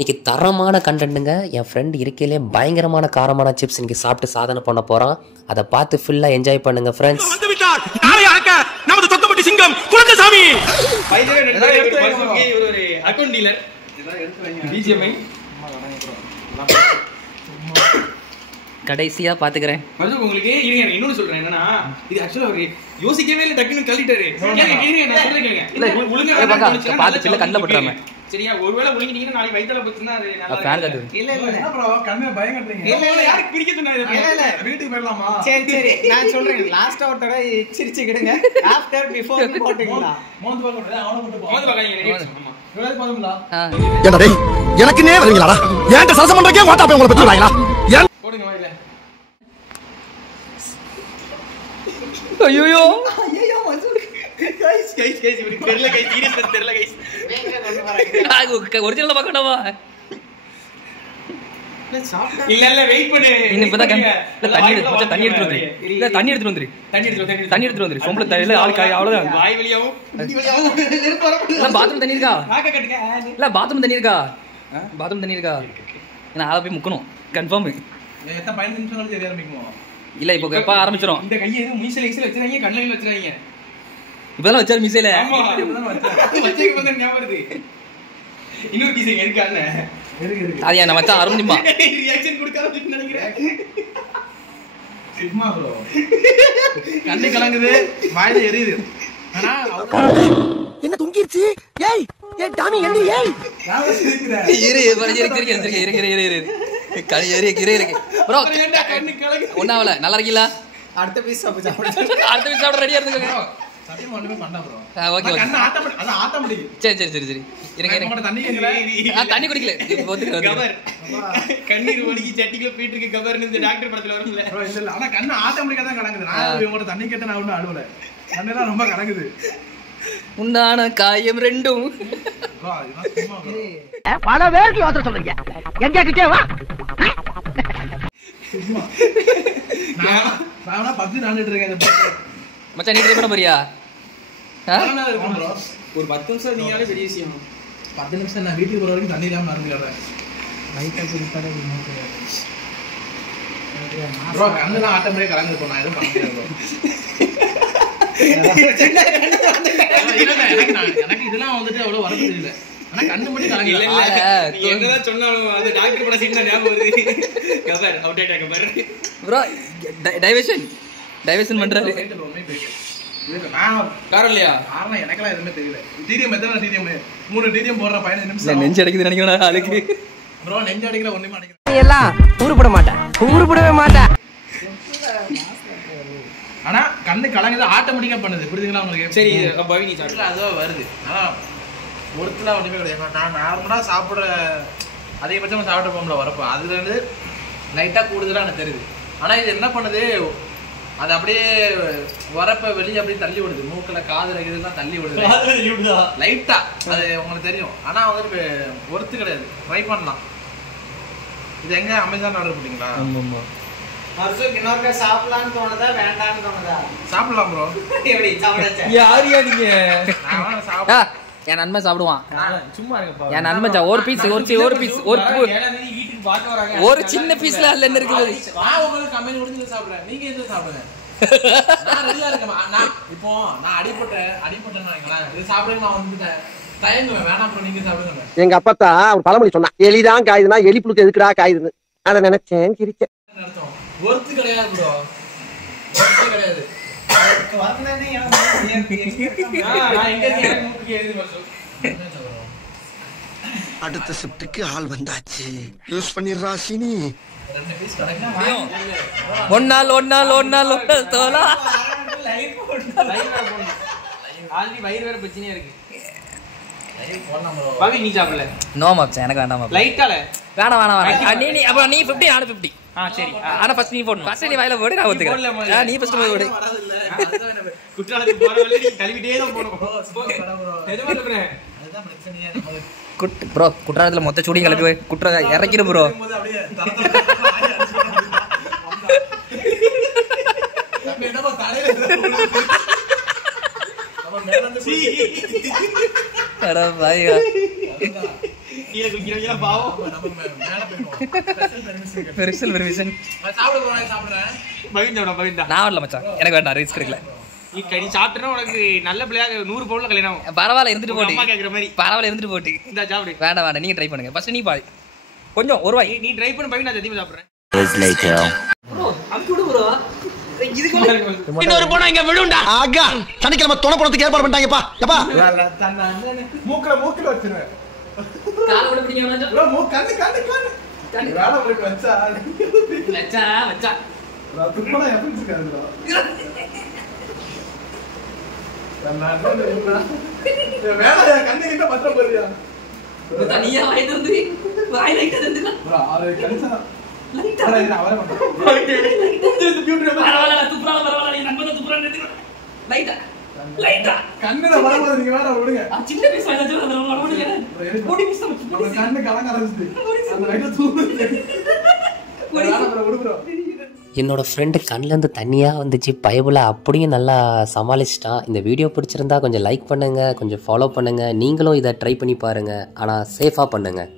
இன்னைக்கு தரமான கண்டென்ட்டுங்க. என் ஃப்ரெண்ட் இருக்கையிலே பயங்கரமான காரமான சிப்ஸ் இன்னைக்கு சாப்பிட்டு சாதனை பண்ண போறான். அதை பார்த்து ஃபுல்லா என்ஜாய் பண்ணுங்க ஃப்ரெண்ட்ஸ். நமது தொத்தப்பட்டி சிங்கம் குழந்தைசாமி ஒரு அக்கவுண்ட் டீலர் பிஜிஎம்ஐ கடைசியா பாத்துக்கிறேன். உங்களுக்கு இருங்க இன்னொன்னு சொல்றேன். என்னன்னா இது ஆக்சுவலா ஒரு யோசிக்கவே இல்ல, டக்குன்னு கழட்டிட்டாரு. சரியா, ஒருவேளை ஒழுங்கிட்டீங்கன்னா நாளைக்கு வயித்துல போச்சுன்னா அது இல்ல இல்ல ப்ரோ கண்ணே பயம் கட்டுறீங்க. இல்ல யாருக்கு பிடிக்க சொன்னாரு? இல்ல இல்ல வீட்டுக்கு போயிடலாமா? சரி சரி நான் சொல்றேன். லாஸ்ட் அவுட்டோட சிரிச்சுக்கிடுங்க. ஆஃப்டர் பிஃபோர் போட்டுங்களா? மோந்து பாக்க அவன போட்டு போ. மோந்து பாக்க ரெடி ஆமா. இவ்வளவு போதும்டா. ஏண்டா டேய் எனக்கு நேரா வரீங்களாடா? ஏன்ட்ட சரசம் பண்றக்கே வாட்டா போய் உங்களை பெத்துறாங்களா? போடுங்க வாயில. ஐயோ ஐயோ மசூர் गाइस இவருக்கு தெரியல गाइस சீரியஸ் தெரியல गाइस. வேங்க கொண்டு வராங்க. ஒரிஜினலா பார்க்கணுமா? இல்ல வெயிட் பண்ணு. இன்னும் இப்பதான் தண்ணி எடுத்து வந்து. இல்ல தண்ணி எடுத்து வந்து. சொம்பல தரையில ஆள் காய் அவ்வளவுதான். வாய் வலியாவும் முடி வலியாவும் நெருப்பு வரப்போகுது. இல்ல பாத்ரூம் தண்ணி இருக்கா? நாக்க கட்டுங்க. இல்ல பாத்ரூம் தண்ணி இருக்கா? நான் ஆள போய் முக்கணும் கன்ஃபார்ம். எத்த 15 நிமிஷம் கழிச்சு ஏற ஆரம்பிக்குமோ? இல்ல இப்போ எப்ப ஆரம்பிச்சிரோம். இந்த கையை எதுவும் மீசல வச்சிராங்க, கண்ணல வச்சிராங்க. இப்பதான் வச்சாரு மீசையில. ஆமா இப்பதான் வச்சாரு. வச்சேக்கு வந்து ஞாபகம் வருது. இன்னொரு பீஸ் இருக்கானே. இருக்கு. அது என்ன மச்சான் ஆரம்பிச்சுமா? ரியாக்ஷன் கொடுக்காம நினைக்கிறேன். Sigma bro. கண்ணு கலங்குது, வாயில எரியுது. ஆனா என்ன தொங்கிருச்சு? ஏய் ஏய் டாமி என்ன ஏய்? நான் சிரிக்கிறேன். இரு கனி இருக்கு ப்ரோ. கண்ணு கலங்குது. ஒண்ணாவல நல்லா இருக்கீங்களா? அடுத்த பீஸ் சாப்பிட ரெடியா இருந்துங்க. சத்தியம் ஒண்ணுமே பண்ணா ப்ரோ. ஓகே கண்ணு ஆட்டோமேட்டிக் அது ஆட்டோமேட்டிக். சரி இருங்க தண்ணி கேக்குற. தண்ணி குடிக்கல. இப்போ வந்துக்கிறேன். கவர் கண்ணீர் ஒலிக்கு சட்டிக்குள்ள போயிட்டு இருக்கு கவர்னு இந்த டாக்டர் படத்துல வரும்ல ப்ரோ இல்ல ஆனா கண்ணு ஆட்டோமேட்டிக்கா தான் கலங்குது. நான் இவங்க தண்ணி கேட்ட நான் ஒண்ணும் அழுவல. கண்ணெல்லாம் ரொம்ப கலங்குது. உண்டான காயம் ரெண்டும் ப்ரோ இதுதான் சும்மா ப்ரோ. பல பேருக்கு யோசனை சொல்றீங்க. எங்க கிட்டே வா. சும்மா நான் பப்ஜி விளையாண்டுட்டு இருக்கேன். இந்த மச்சான் நீ ட்ரை பண்ண போறியா? ப்ரோ ஒரு 10 நிமிஷம் நீங்களே பெரிய விஷயம். 10 நிமிஷம் நான் வீட்டுக்கு போற வரைக்கும் தண்ணி இல்லாம நடந்துக்கிறேன். ப்ரோ கண்ணுலாம் ஆட்டோமேட்டிக்கா கலங்குது ப்ரோ. நான் எதுவும் பண்ண முடியாது ப்ரோ. எனக்கு இதெல்லாம் வந்துட்டு அவ்வளவு வரது தெரியல. ஆனா கண்ணு மட்டும் கலங்கல. இல்ல நீ என்னதான் சொன்னாலும் அது டாக்டர் பட சீன் தான் ஞாபகம் வருது. கவர் அவுட் ஆயிட்ட கவர் ப்ரோ டைவர்ஷன் பண்றாரு. காரணம் இல்லையா? காரணம் எனக்கெல்லாம் எதுவுமே தெரியல. டிடிஎம் எத்தனை டிடிஎம் 3 டிடிஎம் போடுற 15 நிமிஷம் நெஞ்சு அடைக்குது நினைக்கிறேன் ஆளுக்கு. ப்ரோ நெஞ்சு அடிக்கல ஒண்ணுமே அடிக்கல. எல்லாம் ஊருப்படவே மாட்டேன். ஆனா கண்ணு கலங்குது ஆட்டோமேட்டிக்கா பண்ணுது. புரியுதுங்களா உங்களுக்கு? சரி பவி நீ சாப்பிடு. அதுவா வருது. ஆனா ஒருத்தல ஒண்ணுமே கிடையாது. நான் நார்மலா சாப்பிடுற அதிகபட்சமா சாப்பிட்ட போம்ல வரப்போ அதுல இருந்து லைட்டா கூடுதலா எனக்கு தெரியுது. ஆனா இது என்ன பண்ணுது, அது அப்படியே வரப்ப வெளியே அப்படியே தள்ளி விடுது. மூக்குல காதுல இதெல்லாம் தள்ளி விடுது லைட்டா. அது உங்களுக்கு தெரியும். ஆனா வந்துட்டு ஒருத்து கிடையாது. ட்ரை பண்ணலாம். இது எங்க அமேசான் ஆர்டர் பண்ணீங்களா? மர்சுக்கு இன்னொரு சாப்பிடலாம்னு தோணுதா வேண்டாம்னு தோணுதா? சாப்பிடலாம் ப்ரோ. எப்படி சாப்பிடாச்சா? யாரியா நீங்க? நான் சாப்பிட என் நன்மை சாப்பிடுவான். சும்மா இருங்கப்பா. என் நன்மை ஒரு பீஸ் வீட்டுக்கு பார்க்க வராங்க. ஒரு சின்ன பீஸ்ல அல்ல என்ன இருக்குது. நான் உங்களுக்கு கம்பெனி முடிஞ்சு சாப்பிடுறேன். நீங்க எது சாப்பிடுங்க. நான் ரெடியா இருக்கேன். நான் இப்போ நான் அடிபட்டேன்னு நினைக்கிறேன். இது சாப்பிடுங்க. நான் வந்துட்டேன் தயங்குவேன். வேணாம் ப்ரோ நீங்க சாப்பிடுங்க. எங்க அப்பா ஒரு பழமொழி சொன்னா, எலிதான் காயுதுன்னா எலி புழுக்கு எதுக்குடா காயுதுன்னு. அதை நினைச்சேன் சிரிச்சேன். அர்த்தம் ஒர்த்து கிடையாது ப்ரோ. ஒர்த்து கிடையாது. வரலனே எனக்கு நான் எங்க எனக்கு மூக்கு எழுதி மர்சு. அடுத்த ஷிஃப்ட்டுக்கு ஆள் வந்தாச்சு. யூஸ் பண்ணிடுறா சீனி. 2 பீஸ் கரெக்ட்டா ஒன்னால தோலா லைவ் போடணும். ஆல்ரெடி வயிறு வேற பிரச்சனையா இருக்கு. லைவ் போடலாம் ப்ரோ. பவி நீ சாப்பிடல? நோ மச்சான் எனக்கு வேண்டாம். லைட்டால வேணாம். நீ அப்புறம் நீ 50 நான் 50. சரி. ஆனா ஃபர்ஸ்ட் நீ போடு. ஃபர்ஸ்ட் நீ வாயில போடு நான் ஒத்துக்கிறேன். நீ ஃபர்ஸ்ட் போடு. குற்றாலத்துக்கு போற வழியில நீ கழுவிட்டே தான் போறோம். நிஜமா சொல்றேன். அதுதான் பிரச்சனையே. நம்ம ப்ரோ குற்றாலத்துல மொத்த சூடி கிளப்பி குற்ற இறக்கிடு ப்ரோ. அப்படியே என்னமா தலையில அட பாய்யா கீழே குளிக்கிறவங்க பாவம். பெருசல் பெர்மிஷன் சாப்பிட போறேன் சாப்பிடுறேன். பவிந்தா நான் வரல மச்சான், எனக்கு வேண்டாம், ரிஸ்க் எடுக்கல. நீ சாப்பிட்டா உனக்கு நல்ல பிள்ளையா 100 பவுன்ல கல்யாணம் ஆகும். பரவாயில்ல இருந்துட்டு போட்டு, அம்மா கேக்குற மாதிரி. பரவாயில்ல இருந்துட்டு போட்டு. இந்த சாப்பிடு. வேண்டாம் வேண்டாம், நீங்க ட்ரை பண்ணுங்க. ஃபர்ஸ்ட் நீ பாரு, கொஞ்சம் ஒரு வாய் நீ ட்ரை பண்ண பவி, நான் சத்தியமா சாப்பிடுறேன். இன்னொரு போனா இங்க விடுண்டா. ஆகா சனிக்கிழமை துணை போனதுக்கு ஏற்பாடு பண்ணிட்டாங்கப்பா. எப்பா மூக்குல வச்சிருவேன். கால விட பிடிங்க மச்சான். கண்ணு கண்ணு கண்ணு கண்ணு வேலை போய் வச்சா வச்சா வச்சா துப்பனா எப்படி இருக்காதுடா. வேலையா கண்ணு கிட்ட பத்த போறியா? தனியா வாய் திறந்து வாய் லைட்டா திறந்துடா. bro ஆறு கழிச்சா லைட்டா அவரே பண்றேன். பரவாயில்ல துப்புறால பரவாயில்ல, நீ நம்ம தான் துப்புறான்னு எடுத்துக்கோ. லைட்டா லைட்டா கண்ணுல வரும்போது நீங்க வேற விடுங்க. சின்ன பீஸ் வாங்கி வச்சு அதெல்லாம் வரணும். ஓடி பீஸ் நம்ம கண்ணு கலங்க ஆரம்பிச்சிட்டு அந்த லைட்டை தூக்குது. விடு bro. என்னோட ஃப்ரெண்டு கண்ணிலேருந்து தண்ணியாக வந்துச்சு, பயபுல அப்படியும் நல்லா சமாளிச்சிட்டான். இந்த வீடியோ பிடிச்சிருந்தா கொஞ்சம் லைக் பண்ணுங்கள், கொஞ்சம் ஃபாலோ பண்ணுங்கள். நீங்களும் இதை ட்ரை பண்ணி பாருங்கள், ஆனால் சேஃபாக பண்ணுங்கள்.